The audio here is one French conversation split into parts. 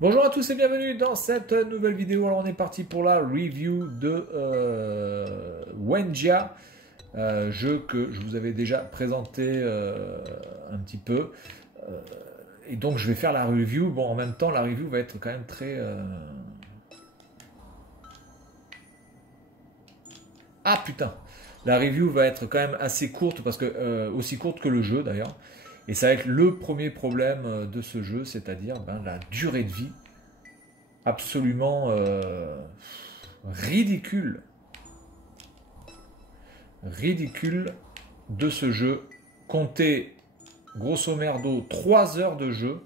Bonjour à tous et bienvenue dans cette nouvelle vidéo. Alors on est parti pour la review de Wendia, jeu que je vous avais déjà présenté un petit peu. Euh, et donc je vais faire la review. Bon, en même temps, la review va être quand même très... Ah putain! La review va être quand même assez courte, parce que aussi courte que le jeu d'ailleurs. Et ça va être le premier problème de ce jeu, c'est-à-dire la durée de vie absolument ridicule, ridicule de ce jeu. Comptez grosso merdo 3 heures de jeu,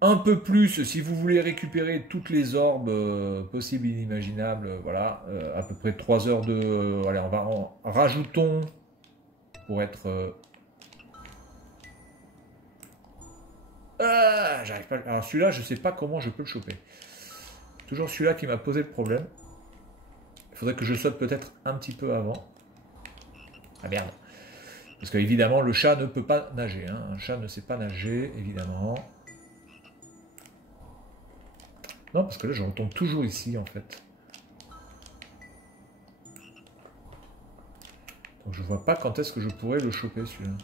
un peu plus si vous voulez récupérer toutes les orbes possibles et inimaginables. Voilà, à peu près 3 heures de... allez, rajoutons pour être... j'arrive pas. Alors celui-là, je sais pas comment je peux le choper. Toujours celui-là qui m'a posé le problème. Il faudrait que je saute peut-être un petit peu avant. Ah merde. Parce qu'évidemment, le chat ne peut pas nager. Hein. Un chat ne sait pas nager, évidemment. Non, parce que là, je retombe toujours ici, en fait. Donc je vois pas quand est-ce que je pourrais le choper, celui-là.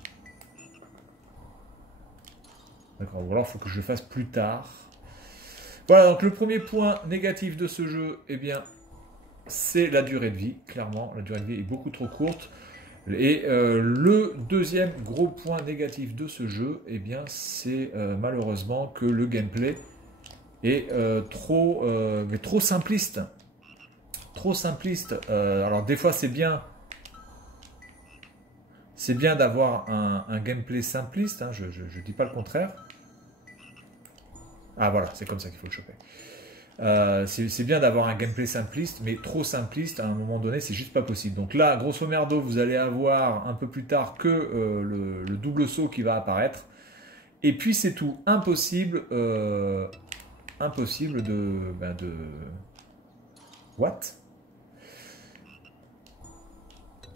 D'accord, ou alors il faut que je le fasse plus tard. Voilà, donc le premier point négatif de ce jeu, eh bien, c'est la durée de vie. Clairement, la durée de vie est beaucoup trop courte. Et le deuxième gros point négatif de ce jeu, eh bien, c'est malheureusement que le gameplay est trop simpliste. Trop simpliste. Alors des fois c'est bien d'avoir un gameplay simpliste, hein, je ne dis pas le contraire. Ah voilà, c'est comme ça qu'il faut le choper. C'est bien d'avoir un gameplay simpliste, mais trop simpliste, à un moment donné, c'est juste pas possible. Donc là, grosso merdo, vous allez avoir un peu plus tard que le double saut qui va apparaître. Et puis c'est tout. Impossible, impossible de... What?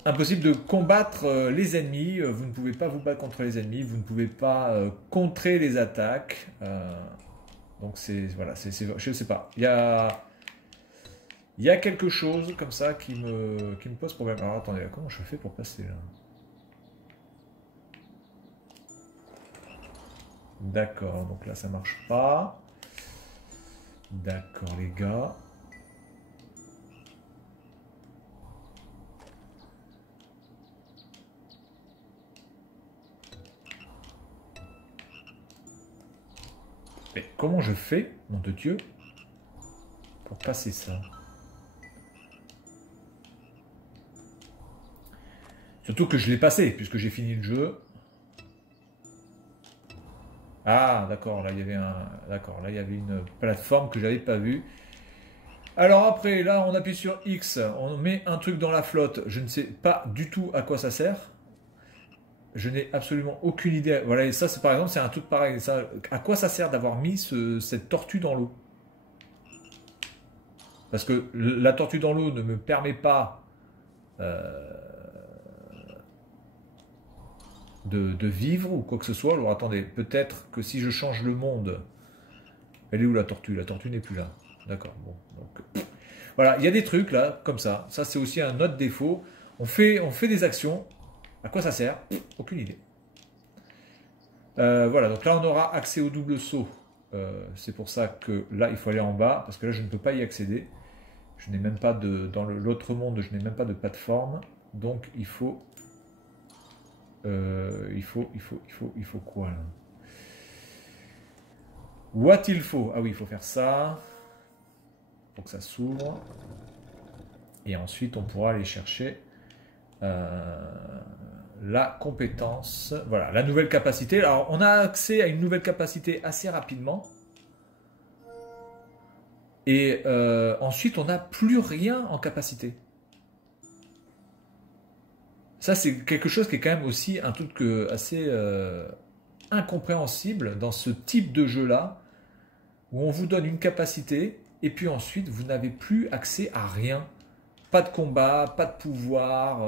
Impossible de combattre les ennemis. Vous ne pouvez pas vous battre contre les ennemis. Vous ne pouvez pas contrer les attaques. Donc c'est... Voilà, je sais pas. Il y a quelque chose comme ça qui me pose problème. Alors attendez, comment je fais pour passer là? D'accord, donc là ça marche pas. D'accord les gars. Mais comment je fais, nom de Dieu, pour passer ça? Surtout que je l'ai passé, puisque j'ai fini le jeu. Ah, d'accord, là il y avait d'accord, là il y avait une plateforme que j'avais pas vue. Alors après, là on appuie sur X, on met un truc dans la flotte. Je ne sais pas du tout à quoi ça sert. Je n'ai absolument aucune idée. Voilà, et ça c'est par exemple, c'est un truc pareil. Ça, à quoi ça sert d'avoir mis cette tortue dans l'eau? Parce que la tortue dans l'eau ne me permet pas de vivre ou quoi que ce soit. Alors attendez, peut-être que si je change le monde... Elle est où la tortue? La tortue n'est plus là. D'accord, bon. Donc, voilà, il y a des trucs là, comme ça. Ça c'est aussi un autre défaut. On fait des actions. À quoi ça sert? Aucune idée. Voilà, donc là on aura accès au double saut. C'est pour ça que là il faut aller en bas, parce que là je ne peux pas y accéder. Je n'ai même pas de... Dans l'autre monde, je n'ai même pas de plateforme. Donc il faut... il faut quoi là? What il faut? Ah oui, il faut faire ça. Pour que ça s'ouvre. Et ensuite on pourra aller chercher la compétence. Voilà, la nouvelle capacité. Alors on a accès à une nouvelle capacité assez rapidement. Et ensuite on n'a plus rien en capacité. Ça c'est quelque chose qui est quand même aussi un truc assez incompréhensible dans ce type de jeu là, où on vous donne une capacité et puis ensuite vous n'avez plus accès à rien. Pas de combat, pas de pouvoir,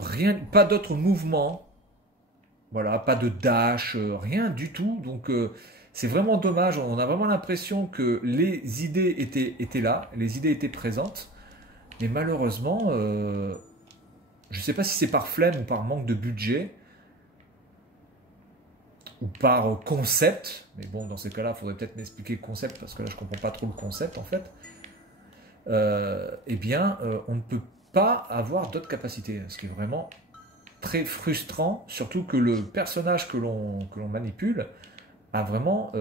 rien, pas d'autres mouvements. Voilà, pas de dash, rien du tout. Donc C'est vraiment dommage, on a vraiment l'impression que les idées étaient là, les idées étaient présentes, mais malheureusement, je ne sais pas si c'est par flemme ou par manque de budget, ou par concept, mais bon, dans ces cas-là, il faudrait peut-être m'expliquer le concept, parce que là, je ne comprends pas trop le concept, en fait. Eh bien, on ne peut pas avoir d'autres capacités, ce qui est vraiment très frustrant, surtout que le personnage que l'on manipule a vraiment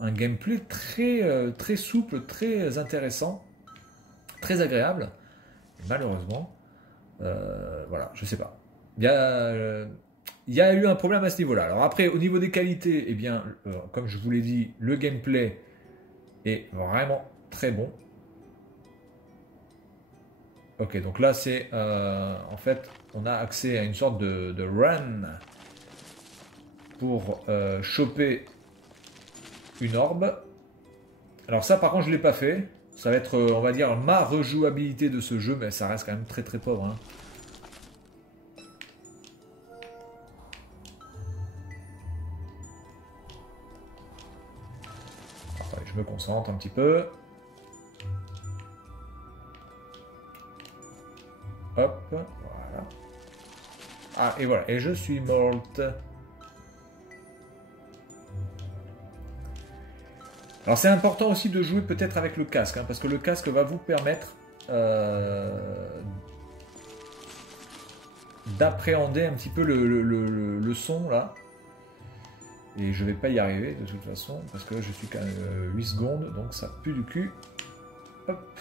un gameplay très souple, très intéressant, très agréable. Et malheureusement, voilà, je sais pas. Il y a eu un problème à ce niveau-là. Alors après, au niveau des qualités, eh bien, comme je vous l'ai dit, le gameplay est vraiment très bon. Ok, donc là, c'est en fait, on a accès à une sorte de run pour choper une orbe. Alors ça, par contre, je ne l'ai pas fait. Ça va être, on va dire, ma rejouabilité de ce jeu, mais ça reste quand même très pauvre. Hein. Attendez, je me concentre un petit peu. Hop, voilà. Ah, et voilà, et je suis morte. Alors c'est important aussi de jouer peut-être avec le casque, hein, parce que le casque va vous permettre d'appréhender un petit peu le son là. Et je vais pas y arriver de toute façon, parce que je suis quand même 8 secondes, donc ça pue du cul. Hop.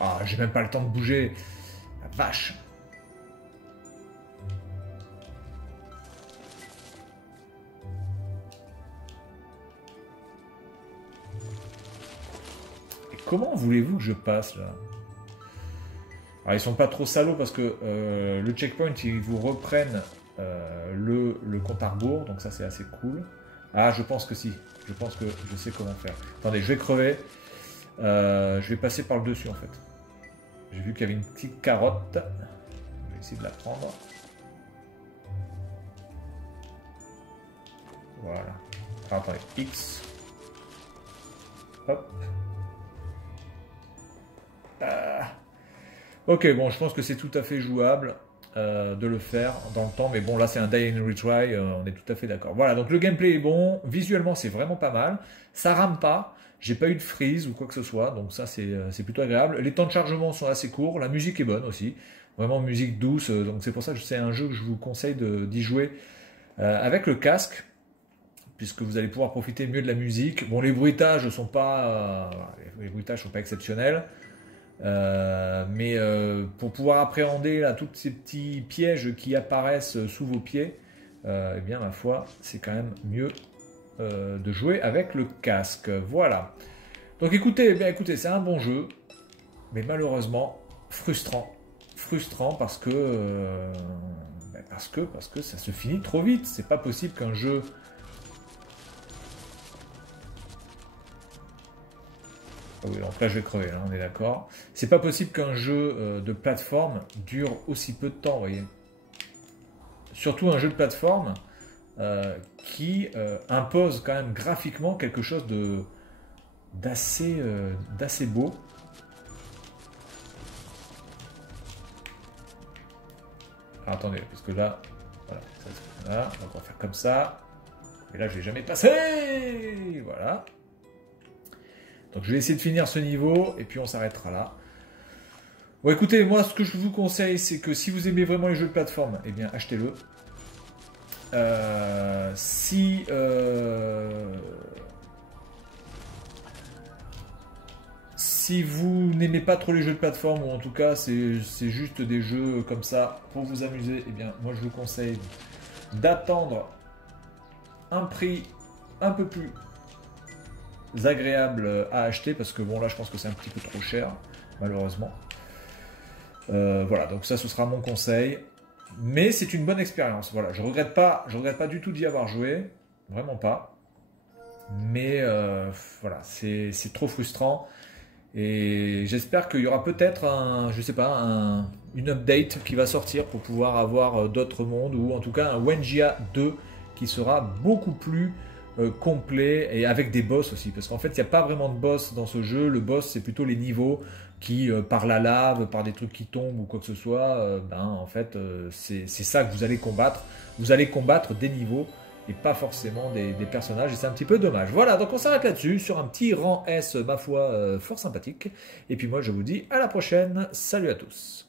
Ah, j'ai même pas le temps de bouger. La vache. Et comment voulez-vous que je passe là? Alors ils sont pas trop salauds parce que le checkpoint, ils vous reprennent le compte à rebours, donc ça c'est assez cool. Ah, je pense que si. Je pense que je sais comment faire. Attendez, je vais crever. Je vais passer par le dessus en fait. J'ai vu qu'il y avait une petite carotte. Je vais essayer de la prendre. Voilà. Alors, attendez, X. Hop. Ok, bon, je pense que c'est tout à fait jouable de le faire dans le temps. Mais bon, là, c'est un die and retry. On est tout à fait d'accord. Voilà, donc le gameplay est bon. Visuellement, c'est vraiment pas mal. Ça rame pas. J'ai pas eu de freeze ou quoi que ce soit, donc ça c'est plutôt agréable. Les temps de chargement sont assez courts, la musique est bonne aussi, vraiment musique douce, donc c'est pour ça que c'est un jeu que je vous conseille d'y jouer avec le casque, puisque vous allez pouvoir profiter mieux de la musique. Bon, les bruitages sont pas, exceptionnels, mais pour pouvoir appréhender là, tous ces petits pièges qui apparaissent sous vos pieds, eh bien ma foi, c'est quand même mieux de jouer avec le casque. Voilà. Donc écoutez, c'est un bon jeu, mais malheureusement frustrant. Frustrant parce que parce que ça se finit trop vite. C'est pas possible qu'un jeu ah oui, donc là je vais crever, là, on est d'accord. C'est pas possible qu'un jeu de plateforme dure aussi peu de temps, vous voyez. Surtout un jeu de plateforme qui impose quand même graphiquement quelque chose d'assez beau. Alors, attendez, parce que là, voilà, là, on va faire comme ça. Et là, je vais jamais passer. Voilà. Donc, je vais essayer de finir ce niveau et puis on s'arrêtera là. Bon, écoutez, moi, ce que je vous conseille, c'est que si vous aimez vraiment les jeux de plateforme, eh bien, achetez-le. Si vous n'aimez pas trop les jeux de plateforme, ou en tout cas c'est juste des jeux comme ça pour vous amuser, eh bien moi je vous conseille d'attendre un prix un peu plus agréable à acheter, parce que bon là je pense que c'est un petit peu trop cher, malheureusement. Voilà, donc ça ce sera mon conseil. Mais c'est une bonne expérience. Voilà, je regrette pas du tout d'y avoir joué, vraiment pas. Mais voilà, c'est trop frustrant. Et j'espère qu'il y aura peut-être je sais pas, une update qui va sortir pour pouvoir avoir d'autres mondes, ou en tout cas un Wengia 2 qui sera beaucoup plus complet et avec des boss aussi. Parce qu'en fait, il n'y a pas vraiment de boss dans ce jeu. Le boss, c'est plutôt les niveaux qui, par la lave, par des trucs qui tombent ou quoi que ce soit, en fait, c'est ça que vous allez combattre. Vous allez combattre des niveaux et pas forcément des personnages, et c'est un petit peu dommage. Voilà, donc on s'arrête là-dessus, sur un petit rang S, ma foi, fort sympathique. Et puis moi, je vous dis à la prochaine. Salut à tous.